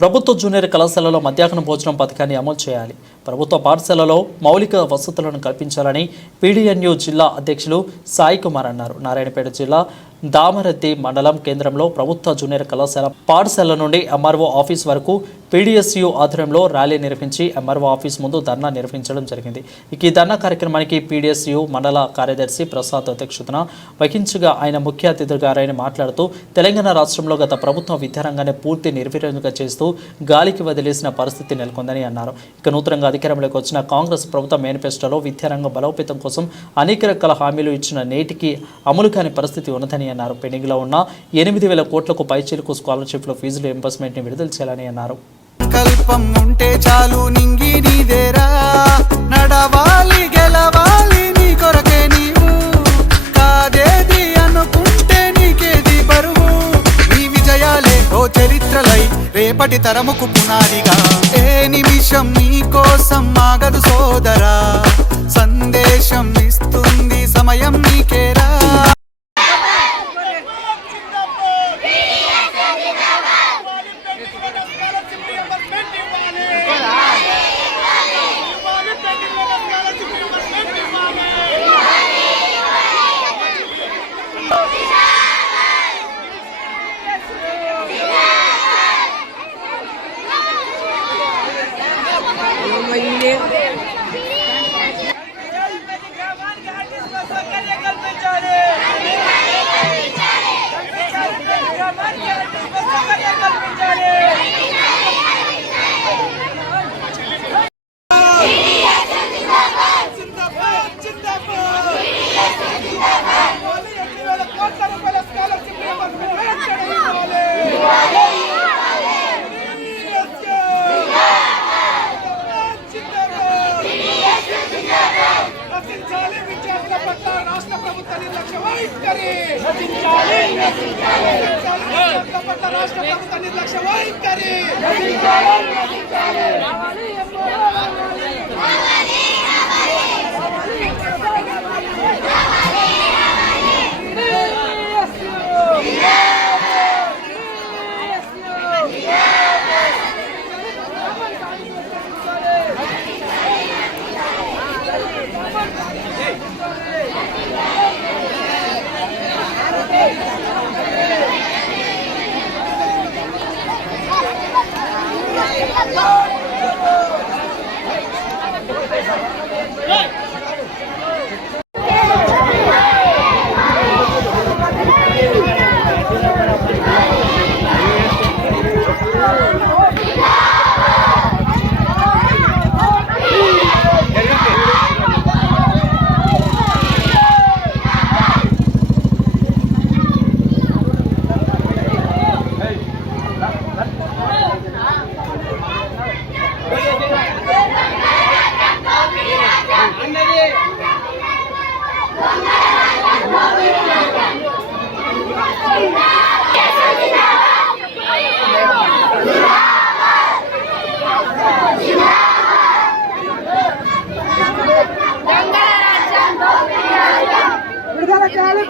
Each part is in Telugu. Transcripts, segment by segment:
ప్రభుత్వ జూనియర్ కళాశాలలో మధ్యాహ్న భోజనం పథకాన్ని అమలు చేయాలి. ప్రభుత్వ పాఠశాలలో మౌలిక వసతులను కల్పించాలని పీడీఎన్యూ జిల్లా అధ్యక్షులు సాయి కుమార్ అన్నారు. నారాయణపేట జిల్లా దామరద్ది మండలం కేంద్రంలో ప్రభుత్వ జూనియర్ కళాశాల పాఠశాల నుండి ఎంఆర్ఓ ఆఫీస్ వరకు పీడీఎస్యూ ఆధ్వర్యంలో ర్యాలీ నిర్వహించి ఎంఆర్ఓ ఆఫీస్ ముందు ధర్నా నిర్వహించడం జరిగింది. ఈ ధర్నా కార్యక్రమానికి పీడీఎస్యూ మండల కార్యదర్శి ప్రసాద్ అధ్యక్షతన వహించగా ఆయన ముఖ్య అతిథిగా మాట్లాడుతూ తెలంగాణ రాష్ట్రంలో గత ప్రభుత్వం విద్యారంగాన్ని పూర్తి నిర్వీర్యంగా చేస్తూ గాలికి వదిలేసిన పరిస్థితి నెలకొందని అన్నారు. ఇక నూతనంగా అధికారంలోకి వచ్చిన కాంగ్రెస్ ప్రభుత్వ మేనిఫెస్టోలో విద్యారంగం బలోపేతం కోసం అనేక రకాల హామీలు ఇచ్చిన నేటికి అమలు కాని పరిస్థితి ఉన్నదని అన్నారు. పెండింగ్ లో ఉన్న 8,000 కోట్లకు పైచీలకు స్కాలర్షిప్ల ఫీజుల రింబర్స్మెంట్ ని విడుదల చేయాలని అన్నారు. కల్పం ఉంటే చాలు నింగి నీదేరా, నడవాలి గెలవాలి నీ కొరకే నీవు, కాదేది అనుకుంటే నీకేది బరువు, నీ విజయాలే ఓ చరిత్రలై రేపటి తరముకు పునాదిగా, ఏ నిమిషం నీ కోసం ఆగదు సోదరా, సందేశం ఇస్తుంది సమయం నీకేరా.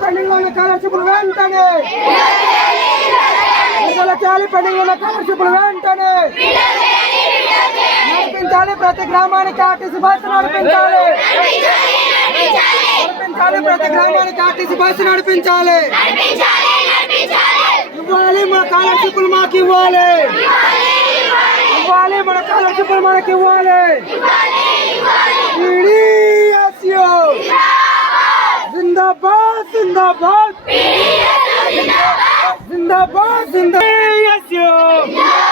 పెండింగ్ ఉన్న స్కాలర్షిప్లు వెంటనే పెండింగ్ ఉన్న స్కాలర్షిప్లు వెంటనే నడిపించాలి. ప్రతి గ్రామానికి ఆర్టీసీ బస్సు నడిపించాలి. ప్రతి గ్రామానికి ఆర్టీసీ బస్సు నడిపించాలి. ఇవ్వాలి మన స్కాలర్షిప్లు మాకు ఇవ్వాలి. మన స్కాలర్షిప్లు మనకి ఇవ్వాలి. जिंदाबाद जिंदाबाद जिंदाबाद जिंदाबाद